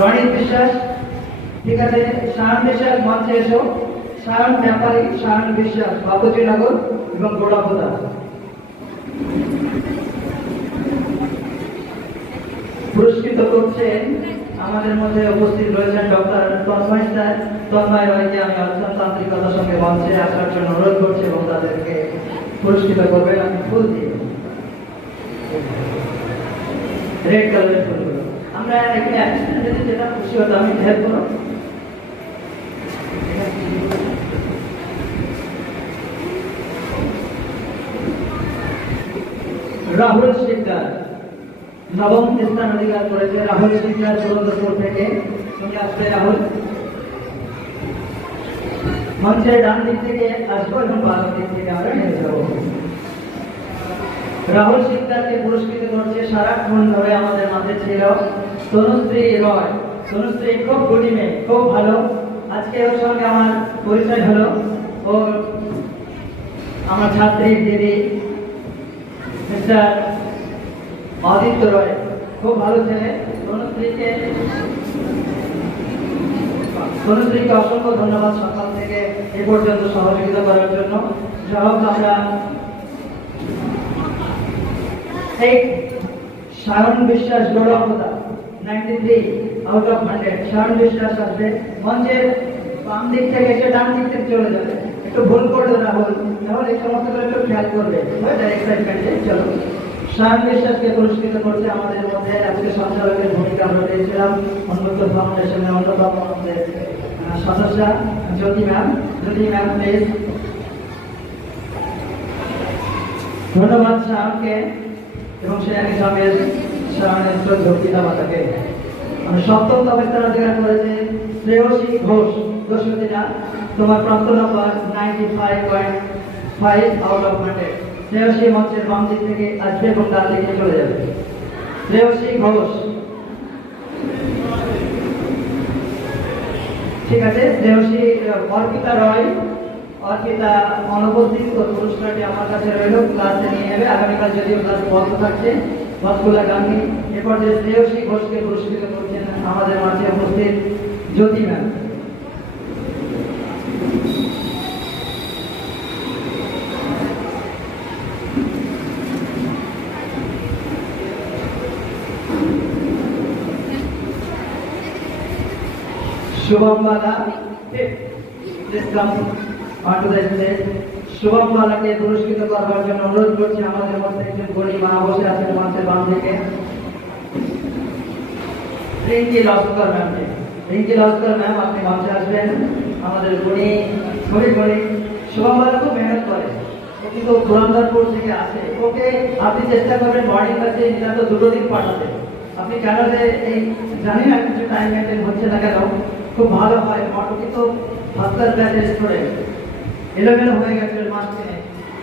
রনিত বিশ্বাস, ঠিক আছে। সায়ন বিশ্বাস মঞ্চে এসো। সায়ন ব্যাপারী, সায়ন বিশ্বাস, বাপুজিনগর এবং গৌরবতা। পুরস্কৃত করছেন আমাদের মধ্যে উপস্থিত রয়েছেন ডক্টর তন্ময় স্যার। তন্ময় রয়কে আমি অত্যন্ত আন্তরিকতার সঙ্গে মঞ্চে আসার জন্য অনুরোধ করছি এবং তাদেরকে পুরস্কৃত করবেন। আমি ফুল দিয়ে রেড কালারের ফুলগুলো আমরা এখানে অ্যাসিস্ট্যান্ট যদি যেটা খুশি হতো আমি হেল্প করো। রাহুল শিকদার নবম স্থান অধিকার করেছে। রাহুল শিকদার সুরন্দরপুর থেকে তুমি আসবে। রাহুল মঞ্চের ডান দিক থেকে আসবো এবং বাম দিক থেকে আমরা নিয়ে যাবো। রাহুল শিকদারকে পুরস্কৃত করছে সারাক্ষণ ধরে আমাদের মাঝে ছিল তনুশ্রী রয়। তনুশ্রী খুব গুণী মেয়ে, খুব ভালো। আজকে ওর সঙ্গে আমার পরিচয় হলো। ও আমার ছাত্রী দিদি মিস্টার আদিত্য রয়, খুব ভালো ছেলে। তনুশ্রীকে অসংখ্য ধন্যবাদ সকাল থেকে এ পর্যন্ত সহযোগিতা করার জন্য। যাই হোক, আমরা এই সায়ন বিশ্বাস গৌরবতা 93 আউট অফ 100। সায়ন বিশ্বাস আসবে মঞ্চের বাম দিক থেকে এসে ডান দিক থেকে চলে যাবে। একটু ভুল করলো না ভুল, তাহলে এই সমস্ত করে একটু খেয়াল করবে। এক্সাইটমেন্টে চলো। সায়ন বিশ্বাসকে পুরস্কৃত করছে আমাদের মধ্যে আজকে সঞ্চালকের ভূমিকা আমরা পেয়েছিলাম উন্মুক্ত ফাউন্ডেশনের অন্যতম আমাদের সদস্য জ্যোতি ম্যাম। জ্যোতি ম্যাম প্লিজ। ধন্যবাদ সায়নকে এবং সে নিজামের সায়নের শ্রদ্ধা মাতাকে। সপ্তম তবেস্তার অধিকার করেছে শ্রেয়সী ঘোষ। দোষীরা তোমার প্রাপ্ত নম্বর 95.5 আউট অফ 100। শ্রেয়সী মঞ্চের বাম দিক থেকে আসবে এবং ডান দিকে চলে যাবে। শ্রেয়সী ঘোষ, ঠিক আছে। শ্রেয়সী অর্পিতা রয়, অর্পিতা অনুপস্থিত, পুরস্কারটি আমার কাছে রইল, ক্লাসে নিয়ে নেবে। আগামীকাল যদিও ক্লাস বন্ধ থাকছে, বসগুলা গান্ধী। এরপর যে শ্রেয়সী ঘোষকে পুরস্কৃত করছেন আমাদের মাঝে উপস্থিত জ্যোতি ma'am. Shubham Bala, please come onto the stage। Shubham বালাকে পুরস্কৃত করবার জন্য অনুরোধ করছি আমাদের মধ্যে একজন গণী মা বসে আছেন মঞ্চের বাম দিকে। রিঙ্কি লস্কর ম্যাম, রিঙ্কি লস্কর ম্যাম আপনি মঞ্চে আসবেন। আমাদের গণী, খুবই গণী। শুভম বালা খুব মেহনত করে, ও কিন্তু পুরন্দরপুর থেকে আসে। ওকে আপনি চেষ্টা করবেন মর্নিং ক্লাসে নিতান্ত 2 দিন পাঠাতে। আপনি কেন যে এই জানি না কিছু টাইম মেনটেন হচ্ছে না কেন, খুব ভালো হয়। মোটামুটি তো মাস্টার ক্লাসের স্টুডেন্ট এলোমেলো হয়ে গেছে মাস তিনে,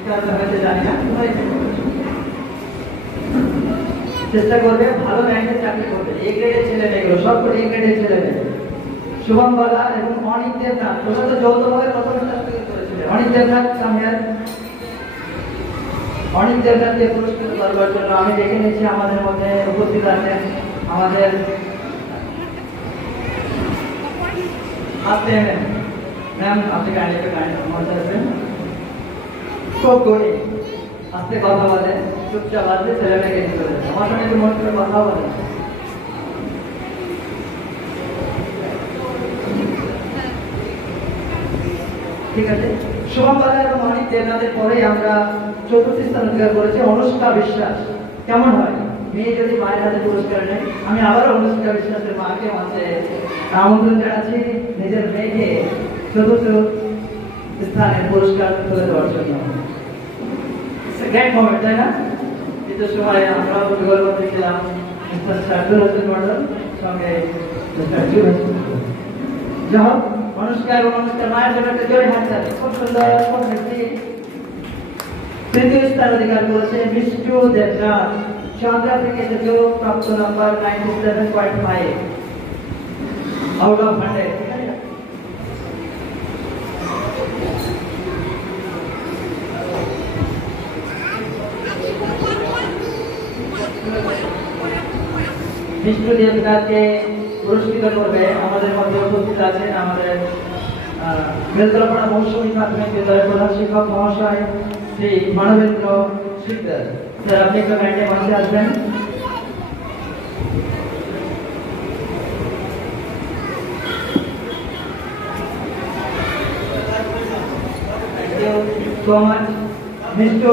কারণে হয়তো জানি না। চেষ্টা করবে, ভালো ব্যাংকে চাকরি করবে। এ গ্রেডের ছেলে মেয়েগুলো সব করে এ গ্রেডের ছেলে মেয়ে। শুভম বালা এবং অনিক দেবনাথ, তোমরা তো যৌথভাবে প্রথমে চাকরি করেছিলে। অনিক দেবনাথ কামিয়ার, অনিক দেবনাথকে পুরস্কৃত করবার জন্য আমি দেখে নিচ্ছি আমাদের মধ্যে উপস্থিত আছেন আমাদের আপনি ম্যাম। আপনি গাড়িতে মজা আসবেন। খুব করি আস্তে কথা বলেন, চুপচাপ আসবে, ছেলে মেয়েকে নিয়ে চলে যাবে। আমার সঙ্গে একটু মন করে কথা বলেন। ঠিক আছে। শুভম বালা এবং অনিক দেবনাথের পরে আমরা চতুর্থ স্থান অধিকার করেছি অনুষ্কা বিশ্বাস। কেমন হয় মেয়ে যদি মায়ের হাতে পুরস্কার নেয়? আমি আবারও অনুষ্কা বিশ্বাসের মাকে মঞ্চে আমন্ত্রণ জানাচ্ছি নিজের মেয়েকে চতুর্থ স্থানের পুরস্কার তুলে দেওয়ার জন্য। গ্রেট মোমেন্ট, তাই না? কিন্তু সময় আমরাও যুগলবন্দি ছিলাম মিস্টার শার্দুল হোসেন মন্ডল সঙ্গে মিস্টার জিউ হোসেন। যাই হোক, অনুষ্কা এবং অনুষ্কার মায়ের জন্য একটা জোরে হাত চাই। খুব সুন্দর, খুব ব্যক্তি। তৃতীয় স্থান অধিকার করেছে মিষ্টু দেবনাথ, চন্দ্রা থেকে যদিও প্রাপ্ত নম্বর 97.5 আউট অফ 100। মিষ্টু দেবনাথকে পুরস্কৃত করবে আমাদের মধ্যে উপস্থিত আছেন আমাদের বেলতলাপাড়া মৌসুমী প্রাথমিক বিদ্যালয়ের প্রধান শিক্ষক মহাশয় শ্রী মানবেন্দ্র শিকদার। স্যার আপনি একটু ব্যান্ডে মঞ্চে আসবেন। মিষ্টু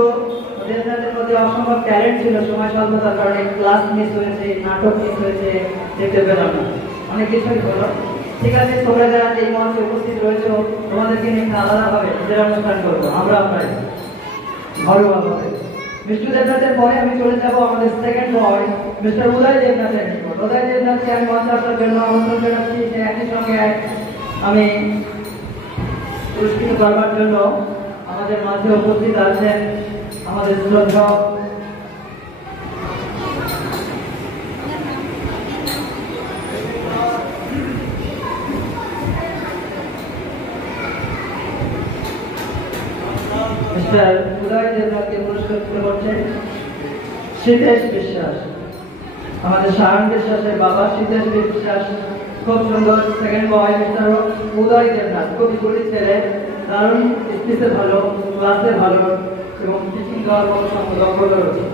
দেবনাথের মধ্যে অসম্ভব ট্যালেন্ট ছিল, সময় স্বল্পতার কারণে ক্লাস মিস হয়েছে, নাটক মিস হয়েছে, দেখতে পেলাম না, অনেক কিছুই হলো। ঠিক আছে, তোমরা যারা এই মঞ্চে উপস্থিত রয়েছে তোমাদেরকে নিয়ে আলাদাভাবে নিজেরা অনুষ্ঠান করবো আমরা ঘরোয়াভাবে। মিষ্টু দেবনাথের পরে আমি চলে যাব আমাদের সেকেন্ড বয় মিস্টার উদয় দেবনাথের নিকট। উদয় দেবনাথকে আমি মঞ্চে আসার জন্য আমন্ত্রণ জানাচ্ছি। যে একই সঙ্গে আমি পুরস্কৃত করবার জন্য আমাদের মাঝে উপস্থিত আছেন আমাদের শ্রদ্ধা মিস্টার মিস্টার উদয় দেবনাথকে পুরস্কৃত করছেন সিদ্ধেশ বিশ্বাস। আমাদের সায়ন বিশ্বাসের বাবা সিদ্ধেশ বিশ্বাস খুব সুন্দর। সেকেন্ড বয় মিস্টার উদয় দেবনাথ, খুবই গরিব ছেলে, দারুণ স্পিচে ভালো, ক্লাসে ভালো এবং টিচিং দেওয়ার মতো দক্ষতা রয়েছে।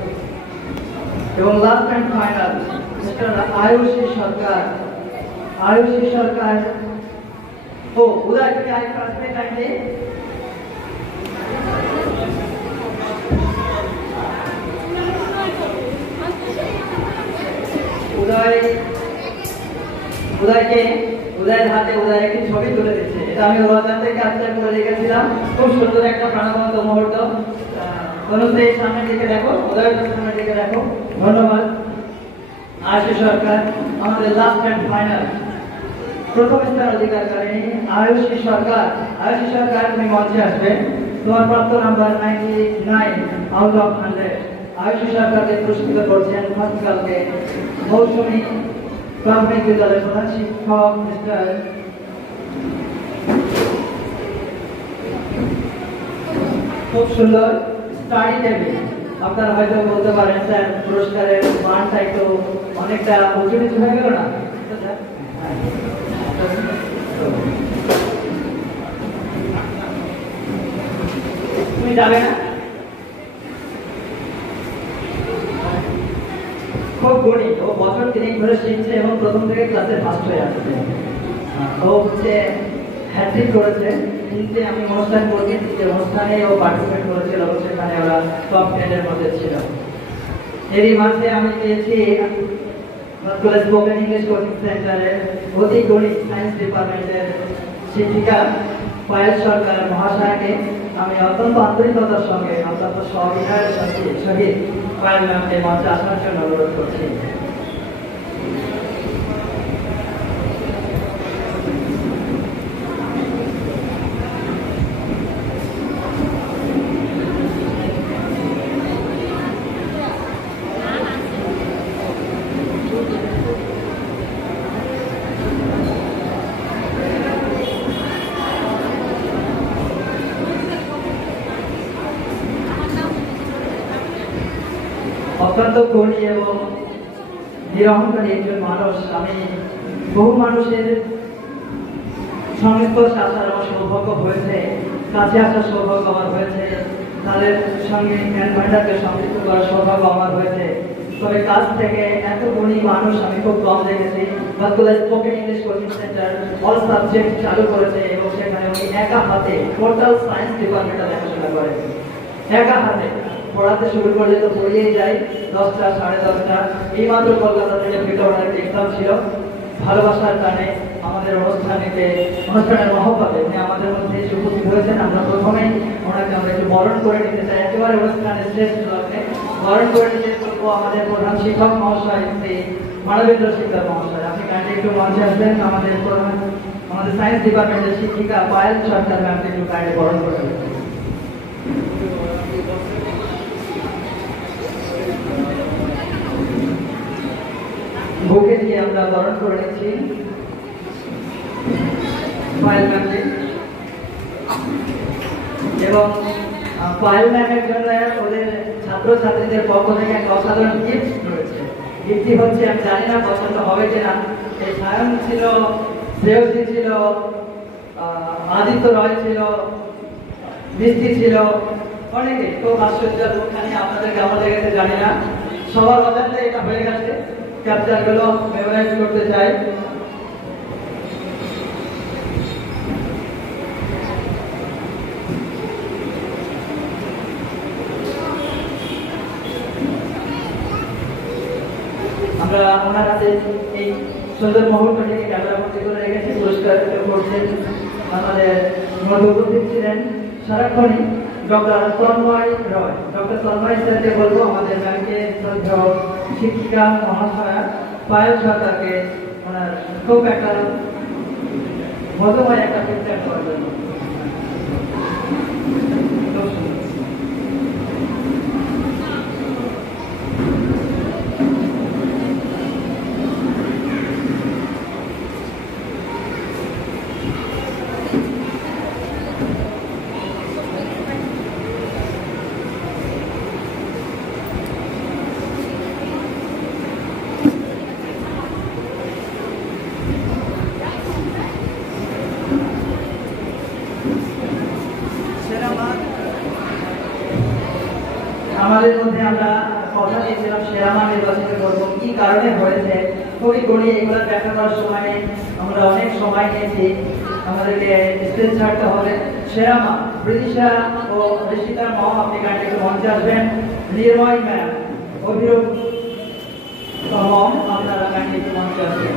এবং last and final mister Ayushi Sarkar. Ayushi Sarkar Uday থেকে আরেকটা আসবে কাইন্ডলি। উদয়ের হাতে উদয় একটি ছবি তুলে দিচ্ছে। এটা আমি ওখান থেকে ক্যাপচার করে রেখেছিলাম। খুব সুন্দর একটা প্রাণবন্ত মুহূর্ত। অনুশ্রী সামনের দিকে দেখো, উদয়ের সামনের দিকে দেখো। ধন্যবাদ। আয়ুষী সরকার আমাদের লাস্ট অ্যান্ড ফাইনাল প্রথম স্থান অধিকার করেনি আয়ুষী সরকার। আয়ুষী সরকার তুমি মঞ্চে আসবে। তোমার প্রাপ্ত নাম্বার 99 আউট অফ 100। আয়ুষী সরকারকে পুরস্কৃত করছেন গতকালকে মৌসুমী প্রাথমিক বিদ্যালয়ের প্রধান শিক্ষক মিস্টার খুব সুন্দর স্টাডি টেবিল। আপনারা হয়তো বলতে পারেন স্যার পুরস্কারের মানটা একটু অনেকটা উঁচু নিচু হয়ে গেল না? তুমি যাবে না? খুব গণিত ও বছর 3 ধরে শিখছে এবং প্রথম থেকে ক্লাসে ফার্স্ট হয়ে আসছে। ও হচ্ছে হ্যাট্রিক করেছে। কিন্তু আমি অনুষ্ঠান করছি, যে অনুষ্ঠানে ও পার্টিসিপেট করেছিল এবং সেখানে ওরা টপ 10 এর মধ্যে ছিল। এরই মাঝে আমি পেয়েছি স্পোকেন ইংলিশ কোচিং সেন্টারের অতি গণিত সায়েন্স ডিপার্টমেন্টের শিক্ষিকা পায়েল সরকার মহাশয়কে আমি অত্যন্ত আন্তরিকতার সঙ্গে অত্যন্ত সবিনয়ের সহিত পায়েল ম্যামকে মঞ্চে আসার জন্য অনুরোধ করছি। অত্যন্ত গণী এবং নিরহংকারী একজন মানুষ। আমি বহু মানুষের সংস্পর্শে আসার আমার সৌভাগ্য হয়েছে, কাছে আসার সৌভাগ্য আমার হয়েছে, তাদের সঙ্গে জ্ঞান ভান্ডারকে সংযুক্ত করার সৌভাগ্য আমার হয়েছে। তবে কাছ থেকে এত গণী মানুষ আমি খুব কম দেখেছি। Spoken English coaching centre all subject চালু করেছে এবং সেখানে উনি একা হাতে টোটাল সায়েন্স ডিপার্টমেন্টটা দেখাশোনা করে। একা হাতে পড়াতে শুরু করলে তো পড়িয়েই যাই 10টা 10:30। এই মাত্র কলকাতা থেকে ফিরলে একটা এক্সাম ছিল। ভালোবাসার টানে আমাদের অনুষ্ঠানের মহব্বতে উনি আমাদের মধ্যে এসে উপস্থিত হয়েছেন। আমরা প্রথমেই ওনাকে আমরা একটু বরণ করে নিতে চাই। একেবারে অনুষ্ঠানের শেষ লগ্নে বরণ করে নিতে বলবো আমাদের প্রধান শিক্ষক মহাশয় শ্রী মানবেন্দ্র শিকদার মহাশয়। আপনি কাইন্ডলি একটু মঞ্চে আসবেন। আমাদের সায়েন্স ডিপার্টমেন্টের শিক্ষিকা পায়েল সরকার ম্যামকে একটু কাইন্ডলি বরণ করে নেবেন। বুকে দিয়ে আমরা বরণ করে নিচ্ছি পায়েল ম্যামকে। এবং পায়েল ম্যামের জন্য ওদের ছাত্রছাত্রীদের পক্ষ থেকে একটা অসাধারণ গিফট রয়েছে। গিফটটি হচ্ছে, আমি জানি না পছন্দ হবে কিনা, এই সায়ন ছিল, শ্রেয়সী ছিল, আদিত্য রয় ছিল, মিষ্টি ছিল, অনেকে। খুব আশ্চর্য মুখখানি আপনাদের কেমন লেগেছে জানি না। সবার অজান্তে এটা হয়ে গেছে। ক্যাপচারগুলো মেমোরাইজ করতে চাই। আমরা ওনার হাতে এই সুন্দর মুহূর্তটিকে ক্যামেরা বন্দী করে রেখেছি। পুরস্কার করছেন আমাদের মধ্যে উপস্থিত ছিলেন সারাক্ষণই ডক্টর তন্ময় রয়। ডক্টর তন্ময় স্যারকে বলবো আমাদের ব্যাংকে শিক্ষিকা মহাশয়া পায়েল সরকারকে ওনার খুব একটা মধুময় একটা পিকচার করার জন্য। আমাদের মধ্যে আমরা কথা দিয়েছিলাম সেরা মান নির্বাচিত করব, কি কারণে হয়েছে খুবই গড়িয়ে এগুলো ব্যাখ্যা করার সময় আমরা অনেক সময় নিয়েছি। আমাদেরকে স্টেজ ছাড়তে হবে। সেরা মা বৃদিশা ও ঋষিতার মা, আপনি গানটি একটু মঞ্চে আসবেন। নির্ময় ম্যাম, অভিরূপ মম, আপনারা গানটি একটু মঞ্চে আসবেন।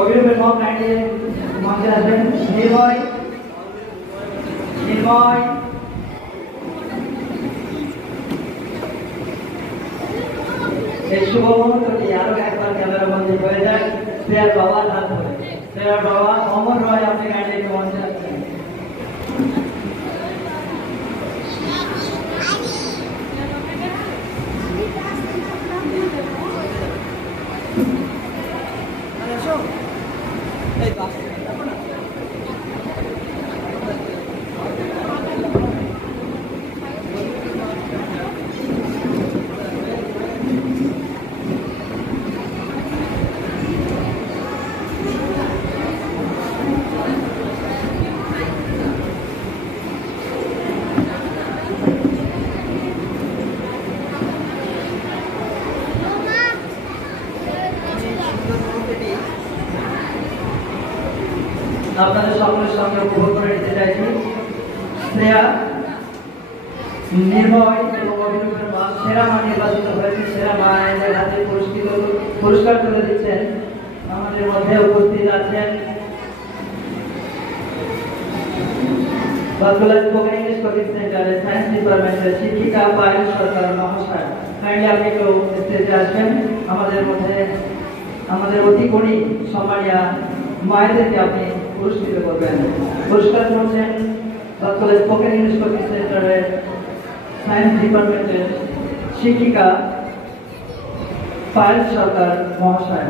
অভিরূপের মম গানটি মঞ্চে আসবেন। নির্ময়, নির্ময়, এই শুভ মুহূর্তটি আরো একবার ক্যামেরা বন্দী হয়ে যায়। শ্রেয়ার বাবা হাত ধরে, শ্রেয়ার বাবা অমর রয়, আপনি গানটি একটু মঞ্চে আসবেন। আপনাদের সকলের সঙ্গে উপভোগ করে নিতে চাইছি। শ্রেয়া, নির্ময় এবং অভিরূপের মা সেরা মা নির্বাচিত হয়েছে। সেরা মায়ের হাতে পুরস্কার তুলে দিচ্ছেন। আমাদের মধ্যে উপস্থিত আছেন বাঁকুড়া স্পোকেন ইংলিশ কোচিং সেন্টারের সায়েন্স ডিপার্টমেন্টের শিক্ষিকা পায়েল সরকার মহাশয়। কাইন্ডলি আপনি একটু স্টেজে আসবেন। আমাদের অতি গুণী সম্মানিয়া মায়েদেরকে আপনি পুরস্কৃত করবেন। পুরস্কার করছেন বাঁকুড়া স্পোকেন ইংলিশ কোচিং সেন্টারের সায়েন্স ডিপার্টমেন্টের শিক্ষিকা পায়েল সরকার মহাশয়।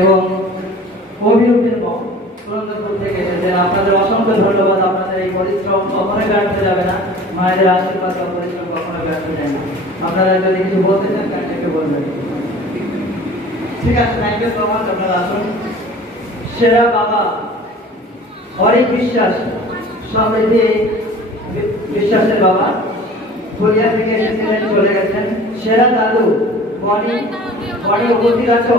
এবং অভিরূপের মম সুরেন্দ্রপুর থেকে এসেছেন। আপনাদের অসংখ্য ধন্যবাদ। আপনাদের এই পরিশ্রম কখনো ব্যর্থ যাবে না। মায়েদের আশীর্বাদ বা পরিশ্রম কখনো ব্যর্থ যায় না। আপনারা যদি কিছু বলতে চান কাজটা একটু বলবেন। ঠিক আছে, থ্যাংক ইউ সো মাচ। আপনারা আসুন। সেরা বাবা অরিক বিশ্বাস, সমৃদ্ধি বিশ্বাসের বাবা, কোরিয়া থেকে এসেছিলেন, চলে গেছেন। সেরা দাদু বনি, বনি উপস্থিত আছো?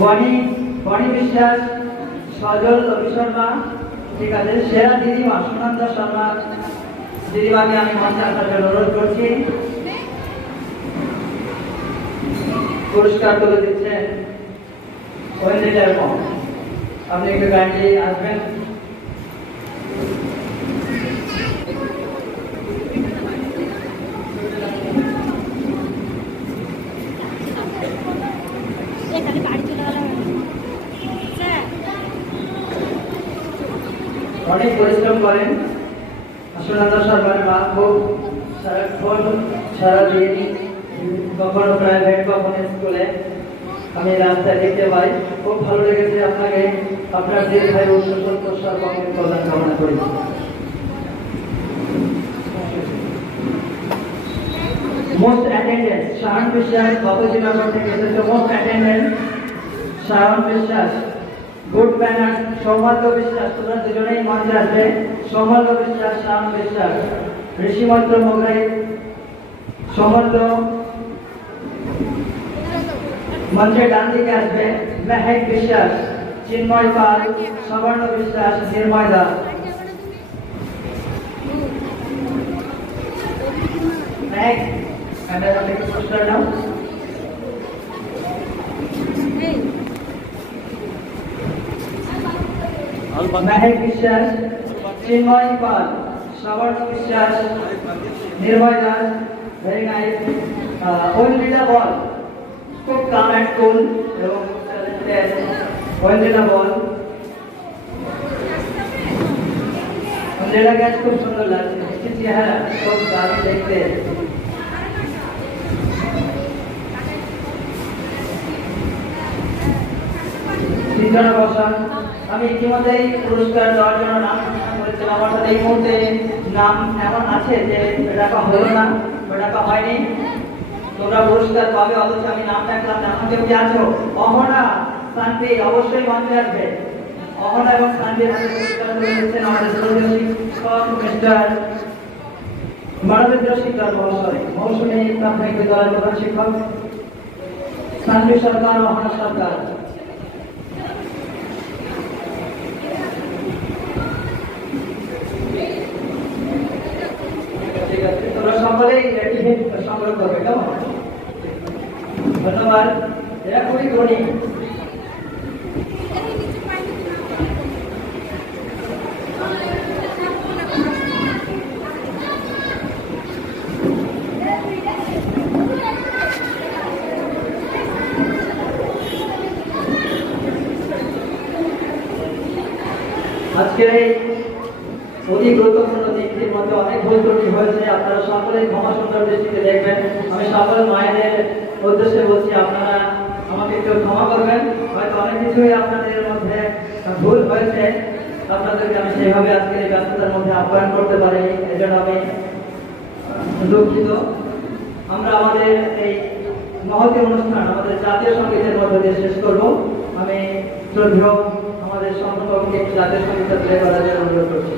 বনি বিশ্বাস, সজল রবি শর্মা, ঠিক আছে। সেরা দিদিমা সুনন্দা শর্মা, দিদিমাকে আমি মঞ্চে আসার জন্য অনুরোধ করছি। পুরস্কার তুলে দিচ্ছেন ঐন্দ্রিতার মম, আপনি একটু গানটি আসবেন। অনেক পরিশ্রম করেন সুনন্দা শর্মার মা, খুব সারাক্ষণ সারাদিন, কখনো প্রাইভেট কখনো স্কুলে আমি রাস্তায় দেখতে পাই। খুব ভালো লেগেছে আপনাকে। আপনার দীর্ঘায়ু সুসন্তোষার কখনো প্রদান কামনা করি। মোস্ট অ্যাটেন্ডেন্স শায়ন বিশ্বাস, বাপুজিনগর থেকে এসেছে। মোস্ট অ্যাটেন্ডেন্স শায়ন বিশ্বাস, গুড ব্যানার সৌমাল্য বিশ্বাস, তোমরা দুজনেই মঞ্চে আসবে। সৌমাল্য বিশ্বাস, শায়ন বিশ্বাস, ঋষিমন্ত্র মোগরাই, সৌমাল্য মঞ্চের ডান দিকে আসবে। মেহেক বিশ্বাস, চিন্ময় পাল, সবর্ণ বিশ্বাস, নির্ময় দাস। মেহেক, ক্যামেরা থেকে পোস্টার নাও। মেহেক বিশ্বাস, চিন্ময় পাল, সবর্ণ বিশ্বাস, নির্ময় দাস। Very nice. ওই লিডার বল খুব কাম অ্যান্ড কুল এবং ওয়েন্ডেলা বল। ওয়েন্ডেলা গাছ খুব সুন্দর লাগছে, মিষ্টি চেহারা, খুব দারুণ দেখতে। তিনজনে বসান। আমি ইতিমধ্যেই পুরস্কার দেওয়ার জন্য নাম ঘোষণা করেছিলাম। আমার সাথে এই মুহূর্তে নাম এমন আছে যে ডাকা হলো না, ডাকা হয়নি। তোমরা পুরস্কার পাবে, অথচ আমি নাম ডাকলাম না। এখন কেউ কি আছো? অহনা, শান্তি অবশ্যই মঞ্চে আসবে। অহনা এবং শান্তির হাতে পুরস্কার তুলে দিচ্ছেন আমাদের শ্রদ্ধেয় শিক্ষক মিস্টার মানবেন্দ্র শিকদার মহাশয়। মৌসুমী প্রাথমিক বিদ্যালয়ের প্রধান শিক্ষক শান্তি সরকার, অহনা সরকার। ঠিক আছে, তোমরা সকলেই টিফিন সংগ্রহ করবে, কেমন? ধন্যবাদ। এরা খুবই ধনী। আজকের এই অতি গুরুত্বপূর্ণ দিকটির মধ্যে অনেক ভুল ত্রুটি হয়েছে, আপনারা সকলেই ক্ষমা সুন্দর দৃষ্টিতে দেখবেন। আমি সকল মায়েদের উদ্দেশ্যে বলছি, আপনারা আমাকে একটু ক্ষমা করবেন। হয়তো অনেক কিছুই আপনাদের মধ্যে ভুল হয়েছে, আপনাদেরকে আমি সেইভাবে আজকের এই ব্যস্ততার মধ্যে আহ্বান করতে পারিনি, এজন্য আমি দুঃখিত। আমরা আমাদের এই মহতী অনুষ্ঠান আমাদের জাতীয় সঙ্গীতের মধ্যে দিয়ে শেষ করব। আমি শ্রদ্ধেয় আমাদের সংগঠনকে জাতীয় সঙ্গীত প্লে করার জন্য অনুরোধ করছি।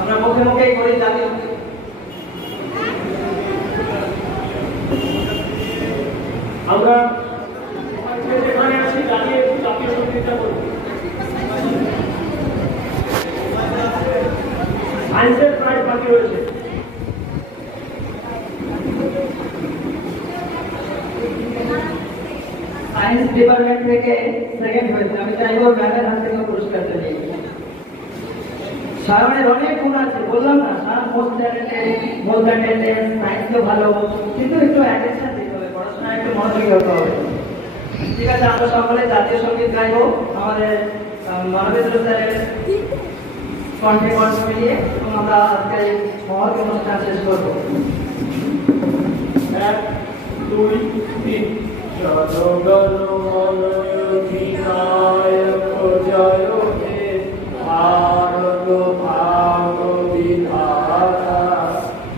আমরা মুখে মুখেই করি জাতীয় আমরা যেখানে আছি দাঁড়িয়ে একটু জাতীয় সঙ্গীতটা করব। সায়েন্সের প্রায় বাকি রয়েছে। সায়েন্স ডিপার্টমেন্ট থেকে সেকেন্ড হয়েছে। আমি চাইবো ম্যামের হাত থেকে পুরস্কারটা নিয়ে। সায়নের অনেক গুণ আছে, বললাম না, Sayan most talented, most attendance, সায়েন্সও ভালো, কিন্তু একটু অ্যাটেনশন দিতে হবে, পড়াশোনায় একটু মনোযোগী হতে হবে। ঠিক আছে, আমরা সকলে জাতীয় সঙ্গীত গাইবো আমাদের মানবেন্দ্র স্যারের কণ্ঠে কণ্ঠ মিলিয়ে, এবং আমরা আজকে মহৎ অনুষ্ঠান শেষ করবো। 1 2 3 জনগণমন জয় হে ভারত ভাগ বিধাতা,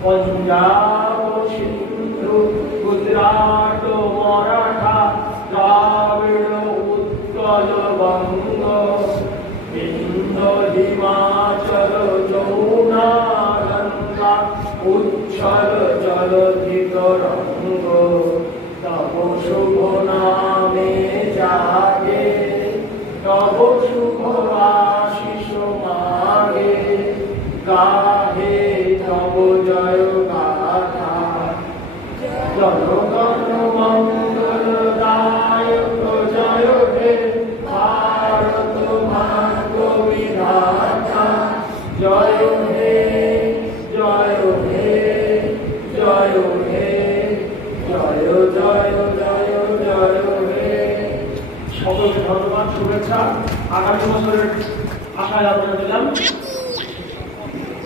পঞ্জাব সিন্ধু গুজরাট মারাঠা দ্রাবিড় উৎকল বঙ্গ, বিন্দ হিমাচল যমুনা গঙ্গা উচ্ছল জলধি তরঙ্গ, তব শুভ নামে জাগে, তব শুভ আশিস মাগে, গাহে তব জয় গাথা। জনগণ মঙ্গল দায়ক জয় হে ভারত ভাগ্য বিধাতা, জয় হে জয় হে জয় হে জয় জয় জয় জয় হে। সকলকে ধন্যবাদ, শুভেচ্ছা। আগামী বছরের আশায় আপনারা দিলাম।